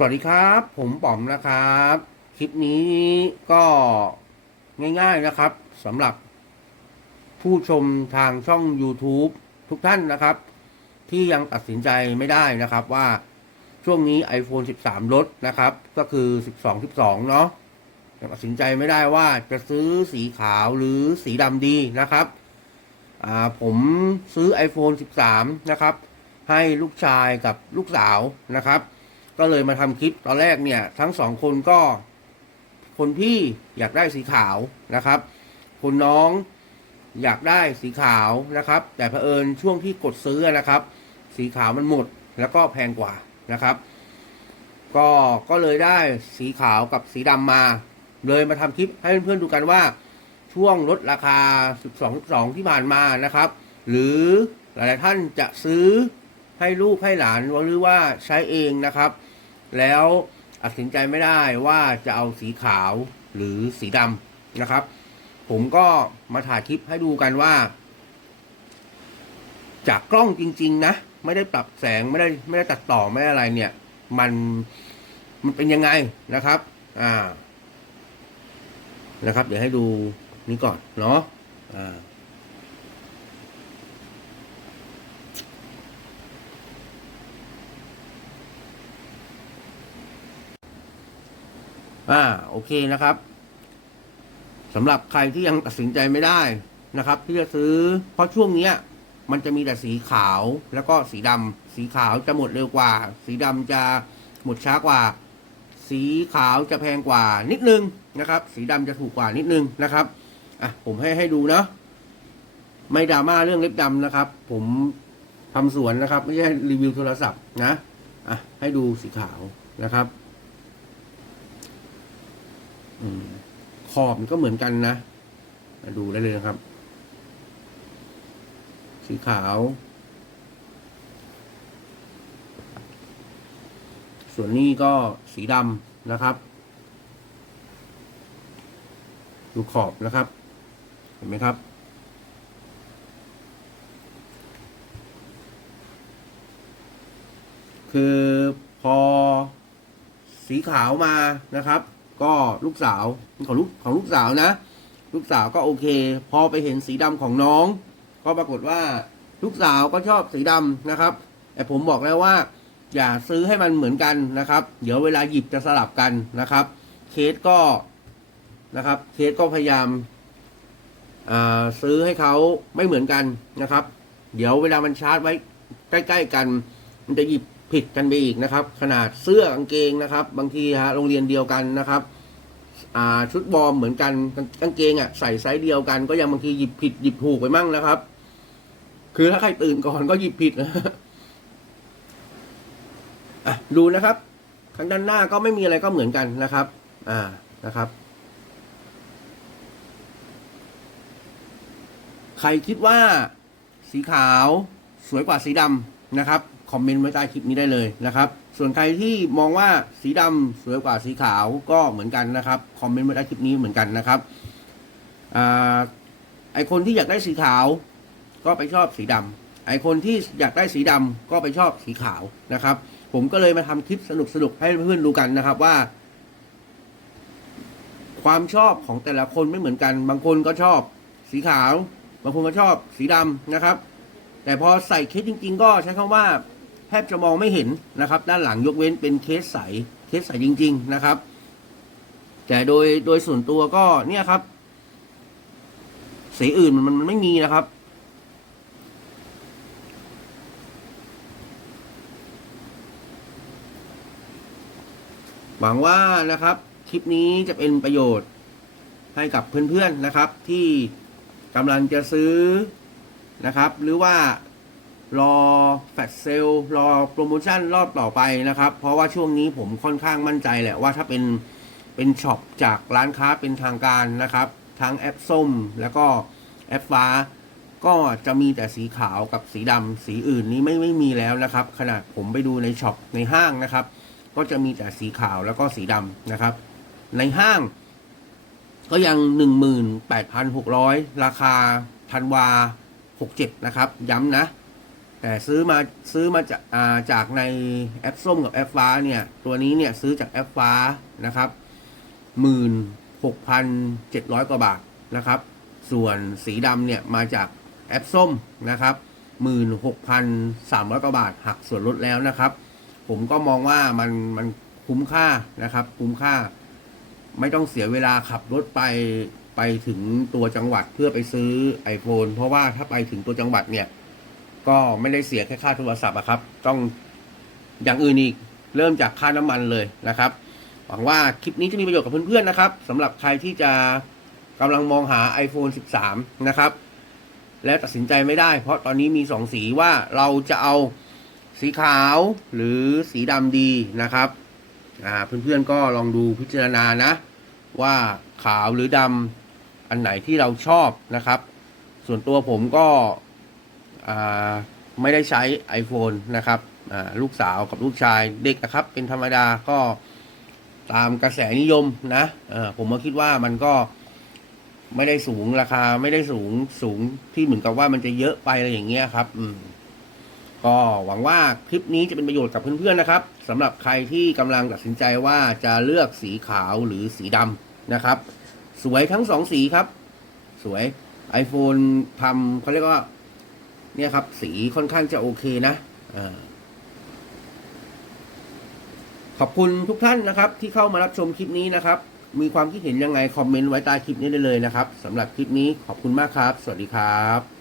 สวัสดีครับ ผมป๋อมนะครับ คลิปนี้ก็ง่ายๆนะครับสำหรับผู้ชมทางช่อง YouTube ทุกท่านนะครับ ที่ยังตัดสินใจไม่ได้นะครับว่าช่วงนี้ iPhone 13 ลดนะครับ ก็คือ 12 12 เนาะยังตัดสินใจไม่ได้ว่าจะซื้อสีขาวหรือสีดำดีนะครับผมซื้อ iPhone 13 นะครับ ให้ลูกชายกับลูกสาวนะครับ ก็เลยมาทำคลิปตอนแรกเนี่ย ทั้งสองคนก็ คนพี่อยากได้สีขาวนะครับ คนน้องอยากได้สีขาวนะครับ แต่เผอิญช่วงที่กดซื้อนะครับ สีขาวมันหมดแล้วก็แพงกว่านะครับ ก็ก็เลยได้สีขาวกับสีดำมา เลยมาทำคลิปให้เพื่อนๆดูกันว่า ช่วงลดราคา 12 12 ที่ผ่านมานะครับ หรือหลายๆท่านจะซื้อให้ลูกให้หลานหรือว่าใช้เองนะครับ แล้วตัดสินใจไม่ได้ว่าจะเอาสีขาวหรือสีดำนะครับ ผมก็มาถ่ายคลิปให้ดูกันว่า จากกล้องจริง ๆ นะ ไม่ได้ปรับแสงไม่ได้ไม่ได้ตัดต่อไม่ได้อะไรเนี่ย มันมันเป็นยังไงนะครับ อ่า นะครับ เดี๋ยวให้ดูนี้ก่อนเนาะอ่า อ่าโอเคนะครับสำหรับใครที่ยังตัดสินใจไม่ได้นะครับ ที่จะซื้อเพราะช่วงเนี้ย มันจะมีแต่สีขาวแล้วก็สีดำสีขาวจะหมดเร็วกว่า สีดำจะหมดช้ากว่า สีขาวจะแพงกว่านิดนึงนะครับ สีดำจะถูกกว่านิดนึงนะครับอะผมให้ให้ดูเนาะไม่ดราม่าเรื่องเล็บดำนะครับ ผมทำสวนนะครับ ไม่ใช่รีวิวโทรศัพท์นะอะให้ดูสีขาวนะครับ ขอบก็เหมือนกันนะมาดูได้เลยนะครับ สีขาว ส่วนนี้ก็สีดำนะครับ ดูขอบนะครับ เห็นไหมครับคือพอสีขาวมานะครับ ก็ลูกสาวของลูกของลูกสาวนะ ลูกสาวก็โอเค พอไปเห็นสีดำของน้อง ก็ปรากฏว่าลูกสาวก็ชอบสีดำนะครับ แต่ผมบอกแล้วว่า อย่าซื้อให้มันเหมือนกันนะครับ เดี๋ยวเวลาหยิบจะสลับกันนะครับ เคสก็นะครับ เคสก็พยายามาซื้อให้เขาไม่เหมือนกันนะครับ เดี๋ยวเวลามันชาร์จไว้ใกล้ ๆ กัน มันจะหยิบ ผิดกันไปอีกนะครับ ขนาดเสื้อกางเกงนะครับ บางทีฮะโรงเรียนเดียวกันนะครับชุดบอมเหมือนกันกางเกงอะใส่ไซส์เดียวกัน ก็ยังบางทีหยิบผิดหยิบถูกไปมั่งนะครับ คือถ้าใครตื่นก่อนก็หยิบผิดนะอะดูนะครับข้างด้านหน้าก็ไม่มีอะไรก็เหมือนกันนะครับ อ่านะครับ ใครคิดว่าสีขาวสวยกว่าสีดำนะครับ คอมเมนต์ไว้ใต้คลิปนี้ได้เลยนะครับ ส่วนใครที่มองว่าสีดำสวยกว่าสีขาวก็เหมือนกันนะครับคอมเมนต์ไว้ใต้คลิปนี้เหมือนกันนะครับอไอคนที่อยากได้สีขาว ก็ไปชอบสีดำไอคนที่อยากได้สีดำก็ไปชอบสีขาวนะครับ ผมก็เลยมาทำคลิปสนุกๆให้เพื่อนๆดูกันนะครับว่า ความชอบของแต่ละคนไม่เหมือนกัน บางคนก็ชอบสีขาว บางคนก็ชอบสีดำนะครับแต่พอใส่เคสจริง ๆ ก็ใช้คำว่า แทบจะมองไม่เห็นนะครับ ด้านหลังยกเว้นเป็นเคสใสเคสใสจริง ๆนะครับ แต่โดยโดยส่วนตัวก็เนี่ยครับ สีอื่นมันมันไม่มีนะครับหวังว่านะครับคลิปนี้จะเป็นประโยชน์ให้กับเพื่อนๆนะครับ ที่กำลังจะซื้อนะครับ หรือว่า รอแฟลชเซลรอโปรโมชั่นรอบต่อไปนะครับ เพราะว่าช่วงนี้ผมค่อนข้างมั่นใจแหละว่าถ้าเป็นเป็นช็อปจากร้านค้าเป็นทางการนะครับ ทั้งแอปส้มแล้วก็แอปฟ้า ก็จะมีแต่สีขาวกับสีดำสีอื่นนี้ไม่ไม่มีแล้วนะครับ ขนาดผมไปดูในช็อปในห้างนะครับ ก็จะมีแต่สีขาวแล้วก็สีดำนะครับ ในห้าง ก็ยังหนึ่งหมื่นแปดพันหกร้อยราคาธันวาหกเจ็ดนะครับ ย้ำนะ แต่ซื้อมาซื้อมาจากอ่าจากในแอปส้มกับแอปฟ้าเนี่ย ตัวนี้เนี่ยซื้อจากแอปฟ้านะครับหมื่นหกพันเจ็ดร้อยกว่าบาทนะครับ ส่วนสีดำเนี่ยมาจากแอปส้มนะครับหมื่นหกพันสามร้อยกว่าบาทหักส่วนลดแล้วนะครับ ผมก็มองว่ามันมันคุ้มค่านะครับ คุ้มค่า ไม่ต้องเสียเวลาขับรถไปไปถึงตัวจังหวัดเพื่อไปซื้อ iPhone เพราะว่าถ้าไปถึงตัวจังหวัดเนี่ย ก็ไม่ได้เสียแค่ค่าโทรศัพท์อะครับ ต้องอย่างอื่นอีกเริ่มจากค่าน้ำมันเลยนะครับ หวังว่าคลิปนี้จะมีประโยชน์กับเพื่อนๆนะครับสำหรับใครที่จะกำลังมองหา iPhone 13 นะครับ และตัดสินใจไม่ได้ เพราะตอนนี้มีสองสีว่าเราจะเอาสีขาวหรือสีดำดีนะครับเพื่อนๆก็ลองดูพิจารณานะ ว่าขาวหรือดำอันไหนที่เราชอบนะครับ ส่วนตัวผมก็ ไม่ได้ใช้ iPhone นะครับลูกสาวกับลูกชายเด็กนะครับ เป็นธรรมดาก็ตามกระแสนิยมนะผมก็คิดว่ามันก็ไม่ได้สูงราคาไม่ได้สูงสูงที่เหมือนกับว่ามันจะเยอะไปอะไรอย่างเงี้ยครับ อืม ก็หวังว่าคลิปนี้จะเป็นประโยชน์กับเพื่อนๆนะครับสำหรับใครที่กำลังตัดสินใจว่าจะเลือกสีขาวหรือสีดำนะครับ สวยทั้งสองสีครับ สวย iPhone ทำเขาเรียกว่า เนี่ยครับ สีค่อนข้างจะโอเคนะอขอบคุณทุกท่านนะครับ ที่เข้ามารับชมคลิปนี้นะครับ มีความคิดเห็นยังไง คอมเมนต์ไว้ใต้คลิปนี้ได้เลยนะครับสำหรับคลิปนี้ขอบคุณมากครับ สวัสดีครับ